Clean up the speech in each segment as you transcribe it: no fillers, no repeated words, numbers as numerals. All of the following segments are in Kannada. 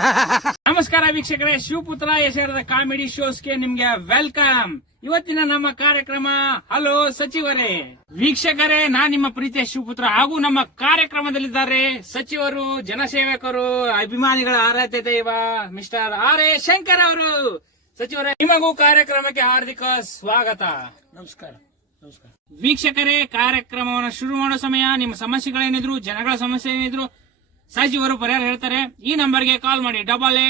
ನಮಸ್ಕಾರ ವೀಕ್ಷಕರೇ, ಶಿವಪುತ್ರ ಯಶರದ ಕಾಮಿಡಿ ಶೋಸ್ಗೆ ನಿಮ್ಗೆ ವೆಲ್ಕಮ್. ಇವತ್ತಿನ ನಮ್ಮ ಕಾರ್ಯಕ್ರಮ ಹಲೋ ಸಚಿವರೇ. ವೀಕ್ಷಕರೇ, ನಾನ್ ನಿಮ್ಮ ಪ್ರೀತಿಯ ಶಿವಪುತ್ರ ಹಾಗೂ ನಮ್ಮ ಕಾರ್ಯಕ್ರಮದಲ್ಲಿದ್ದಾರೆ ಸಚಿವರು, ಜನಸೇವಕರು, ಅಭಿಮಾನಿಗಳ ಆರಾಧ್ಯ ದೈವ ಮಿಸ್ಟರ್ ಆರ್ ಎ ಶಂಕರ್ ಅವರು. ಸಚಿವರೇ, ನಿಮಗೂ ಕಾರ್ಯಕ್ರಮಕ್ಕೆ ಹಾರ್ದಿಕ ಸ್ವಾಗತ. ನಮಸ್ಕಾರ. ನಮಸ್ಕಾರ ವೀಕ್ಷಕರೇ, ಕಾರ್ಯಕ್ರಮವನ್ನು ಶುರು ಮಾಡೋ ಸಮಯ ನಿಮ್ಮ ಸಮಸ್ಯೆಗಳೇನಿದ್ರು, ಜನಗಳ ಸಮಸ್ಯೆ ಏನಿದ್ರು ಸಚಿವರು ಪರಿಹಾರ ಹೇಳ್ತಾರೆ. ಈ ನಂಬರ್ಗೆ ಕಾಲ್ ಮಾಡಿ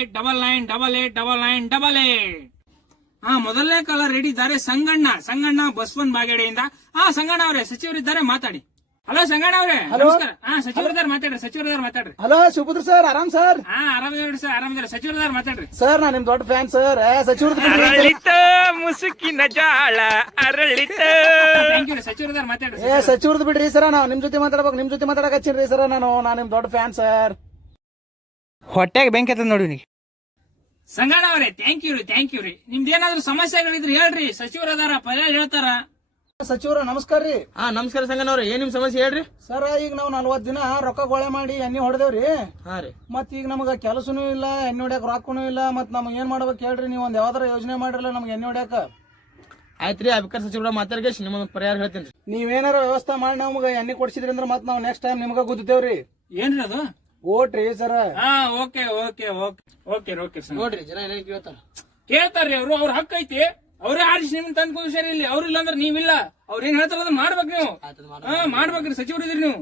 8899889988. ಮೊದಲನೇ ಕಾಲ ರೆಡಿ ಇದ್ದಾರೆ ಸಂಗಣ್ಣ ಬಸವನ್ ಬಾಗೇಡಿಯಿಂದ. ಸಂಗಣ್ಣ ಅವರೇ, ಸಚಿವರಿದ್ದಾರೆ, ಮಾತಾಡಿ. ಹಲೋ ಸಂಗಣ್ಣ ಅವರೇ, ನಮಸ್ಕಾರ. ಸಚಿವರಿದ್ದಾರೆ, ಮಾತಾಡ್ರಿ. ಹಲೋ ಶಿವಪುತ್ರ ಸರ್, ಆರಾಮ್ ಸರ್? ಆರಾಮಿದ್ದಾರೆ ಸರ್, ಆರಾಮಿದ್ದಾರೆ. ಸಚಿವರಿದ್ದಾರೆ, ಮಾತಾಡ್ರಿ. ಸರ್, ನಾನು ನಿಮ್ ದೊಡ್ಡ ಫ್ಯಾನ್ ಸರ್. ಅರಳಿತ ಮುಸುಕಿನ ಜಾಳ ಅರಳಿತ. ಥ್ಯಾಂಕ್ ಯು ರೀ, ಸಚಿವರಿದ್ದಾರೆ, ಮಾತಾಡ್ರಿ. ಸಚಿವರದ್ದು ಬಿಡ್ರಿ ಸರ್, ನಾವು ನಿಮ್ ಜೊತೆ ಮಾತಾಡ್ಬೇಕು. ನಿಮ್ ಜೊತೆ ಮಾತಾಡಕ್ ಹಚ್ಚಿನ್ರಿ ಸರ್. ನಾನು ನಿಮ್ ದೊಡ್ಡ ಫ್ಯಾನ್ ಸರ್. ಹೊಟ್ಟೆಗೆ ಬೆಂಕಿ ಹತ್ತದ ನೋಡಿ. ಸಂಗಣ್ಣ ಅವರೇ, ಥ್ಯಾಂಕ್ ಯು ರೀ. ನಿಮ್ದೇನಾದ್ರೂ ಸಮಸ್ಯೆಗಳಿದ್ರೆ ಹೇಳ್ರಿ, ಸಚಿವರದಾರ ಪರಿಹಾರ ಹೇಳ್ತಾರ. ಸಚಿವರು ನಮಸ್ಕಾರ ರೀ. ನಮಸ್ಕಾರ ಸಂಗನವ್ರೆ, ಏನ್ ನಿಮ್ ಸಮಸ್ಯೆ ಹೇಳ್ರಿ. ಸರ್, ಈಗ ನಾವು 40 ದಿನ ರೊಕ್ಕ ಗೊಳೆ ಮಾಡಿ ಎಣ್ಣೆ ಹೊಡೆದೇವ್ರಿ. ಮತ್ ಈಗ ನಮಗ ಕೆಲಸನೂ ಇಲ್ಲ, ಎಣ್ಣೆ ಹೊಡ್ಯಾಕ ರೊಕ್ಕನೂ ಇಲ್ಲ. ಮತ್ ನಮ್ಗೆ ಏನ್ ಮಾಡ್ಬೇಕು ಹೇಳ್ರಿ, ನೀವು ಒಂದ್ ಯಾವ್ದಾರ ಯೋಜನೆ ಮಾಡಿರಲ್ಲ ನಮ್ಗೆ ಎಣ್ಣೆ ಹೊಡ್ಯಾಕ. ಆಯ್ತ್ರಿ, ಅಭಿಕಾರ ಸಚಿವರ ಮಾತಾಡ್ಗೆ ನಿಮ್ಗೆ ಪರಿಹಾರ ಹೇಳ್ತೇನ್ರಿ. ನೀವೇನಾರ ವ್ಯವಸ್ಥೆ ಮಾಡಿ ನಮ್ಗೆ ಎಣ್ಣೆ ಕೊಡ್ಸಿದ್ರಿ ಅಂದ್ರೆ ಮತ್ ನಾವು ನೆಕ್ಸ್ಟ್ ಟೈಮ್ ನಿಮ್ಗ ಗುದ್ದೇವ್ರಿ. ಏನ್ರಿ ಅದು? ಓಟ್ರಿ ಸರ್. ಓಕೆ ನೋಡ್ರಿ, ಜನ ಏನೇನ್ ಕೇಳ್ತಾರ್ರಿ. ಅವ್ರ ಹಕ್ಕ ಐತಿ, ಅವ್ರೇ ಆರಿಸಿ ನಿಮ್ ತಂದ್ ಕುಂದ್ರಿ. ಇಲ್ಲಿ ಅವ್ರಿಲ್ಲ ಅಂದ್ರೆ ನೀವಿಲ್ಲ. ಅವ್ರ ಏನ್ ಹೇಳ್ತಾರ ಅದನ್ನ ಮಾಡ್ಬೇಕು ನೀವು. ಮಾಡ್ಬೇಕ್ರಿ, ಸಚಿವರು ಇದ್ರಿ ನೀವು.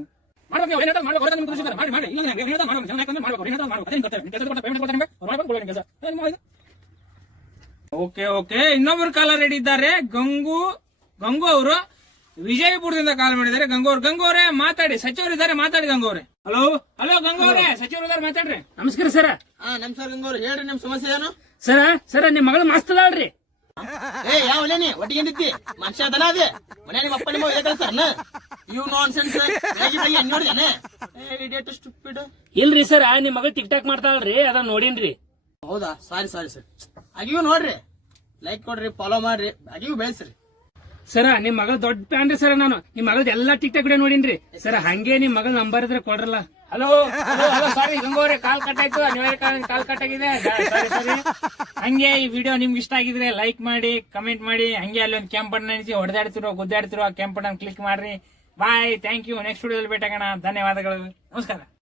ಓಕೆ. ಇನ್ನೊಬ್ರು ಕಾಲ ರೆಡಿ ಇದ್ದಾರೆ, ಗಂಗು ಅವರು ವಿಜಯಪುರದಿಂದ ಕಾಲ್ ಮಾಡಿದ್ದಾರೆ. ಗಂಗು ಅವರೇ, ಮಾತಾಡಿ. ಸಚಿವರಿದ್ದಾರೆ, ಮಾತಾಡಿ. ಗಂಗು ಅವರೇ, ಹಲೋ ಗಂಗು ಅವರೇ, ಸಚಿವರಿದ್ದಾರೆ, ಮಾತಾಡ್ರಿ. ನಮಸ್ಕಾರ ಸರ್. ನಮಸ್ಕಾರ ಗಂಗವ್ರು, ಹೇಳ್ರಿ ನಿಮ್ ಸಮಸ್ಯೆ ಏನು? ಸರ್ ನಿಮ್ ಮಗಳು ಮಸ್ತ್ ಅದಾಳ್ರಿ. ಯಾವ ಒಟ್ಟಿಗೆ ನಿಂತಿ ಮನುಷ್ಯ ಅದಲ್ಲ ಅದೇ ಮನೆ ನಿಮ್ಮ ಅಪ್ಪ ನಿಮ್ಮ ಕಳ್ಸಾರನ ಇವ್ ನಾನ್ ಸೆನ್ಸ್ ನೋಡಿದೇನೆ. ಇಲ್ರಿ ಸರ್, ನಿಮ್ ಮಗಳು ಟಿಕ್ ಟಾಕ್ ಮಾಡ್ತಾಳ್ರಿ, ಅದ ನೋಡಿನ್ರಿ. ಹೌದಾ? Sorry sir. ಆಗಿವ್ ನೋಡ್ರಿ, ಲೈಕ್ ಕೊಡ್ರಿ, ಫಾಲೋ ಮಾಡ್ರಿ, ಆಗಿವ್ ಬೆಳೆಸ್ರಿ. ಸರ್, ನಿಮ್ ಮಗಳು ದೊಡ್ಡ ಫ್ಯಾನ್ ರೀ ಸರ್. ನಾನು ನಿಮ್ ಮಗಳದ ಎಲ್ಲಾ ಟಿಕ್ ಟಾಕ್ ವಿಡಿಯೋ ನೋಡಿನ್ರಿ ಸರ್. ಹಂಗೆ ನಿಮ್ ಮಗಳ ನಂಬರ್ ಇದ್ರೆ ಕೊಡ್ರಲ್ಲ. ಹಲೋ ಸಾರಿ ಗಂಗೋರೆ, ಕಾಲ್ ಕಟ್ ಆಯ್ತು. ಕಾಲ್ ಕಟ್ ಆಗಿದೆ, ಸಾರಿ. ಹಂಗೆ ಈ ವಿಡಿಯೋ ನಿಮ್ಗೆ ಇಷ್ಟ ಆಗಿದ್ರೆ ಲೈಕ್ ಮಾಡಿ, ಕಮೆಂಟ್ ಮಾಡಿ. ಹಂಗೆ ಅಲ್ಲಿ ಒಂದು ಕೆಂಪ್ ಬಟನ್ ಐತಿ, ಹೊಡೆದಾಡ್ತಿರೋ ಗುದ್ದಾಡ್ತಿರೋ ಆ ಕೆಂಪ್ ಬಟನ್ ಕ್ಲಿಕ್ ಮಾಡ್ರಿ. ಬಾಯ್, ಥ್ಯಾಂಕ್ ಯು. ನೆಕ್ಸ್ಟ್ ವಿಡಿಯೋದಲ್ಲಿ ಭೇಟಾಗೋಣ. ಧನ್ಯವಾದಗಳು, ನಮಸ್ಕಾರ.